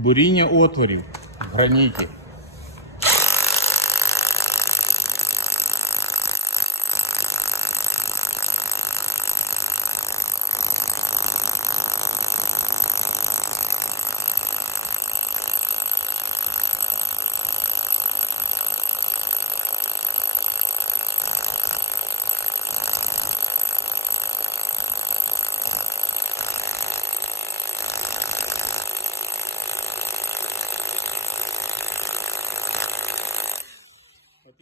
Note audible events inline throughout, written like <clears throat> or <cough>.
Буріння отворів в граніті.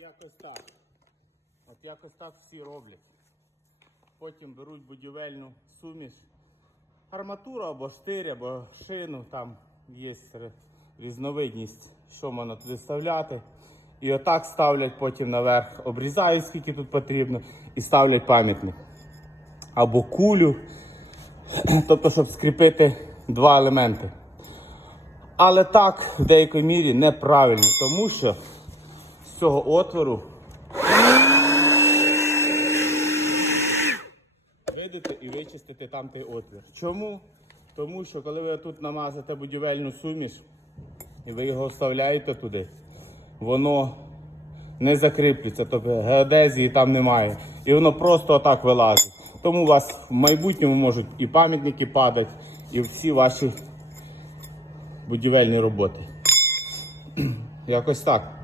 Якось так. От якось так всі роблять. Потім беруть будівельну суміш. Арматуру або штир, або шину, там є різновидність, що можна туди вставляти. І отак ставлять потім наверх, обрізають скільки тут потрібно, і ставлять пам'ятник. Або кулю, <clears throat> тобто, щоб скріпити два елементи. Але так в деякій мірі неправильно, тому що цього отвору видати і вичистити там той отвір. Чому? Тому що коли ви тут намазите будівельну суміш і ви його вставляєте туди, воно не закріплюється, тобто геодезії там немає. І воно просто отак вилазить. Тому у вас в майбутньому можуть і пам'ятники падати, і всі ваші будівельні роботи. <clears throat> Якось так.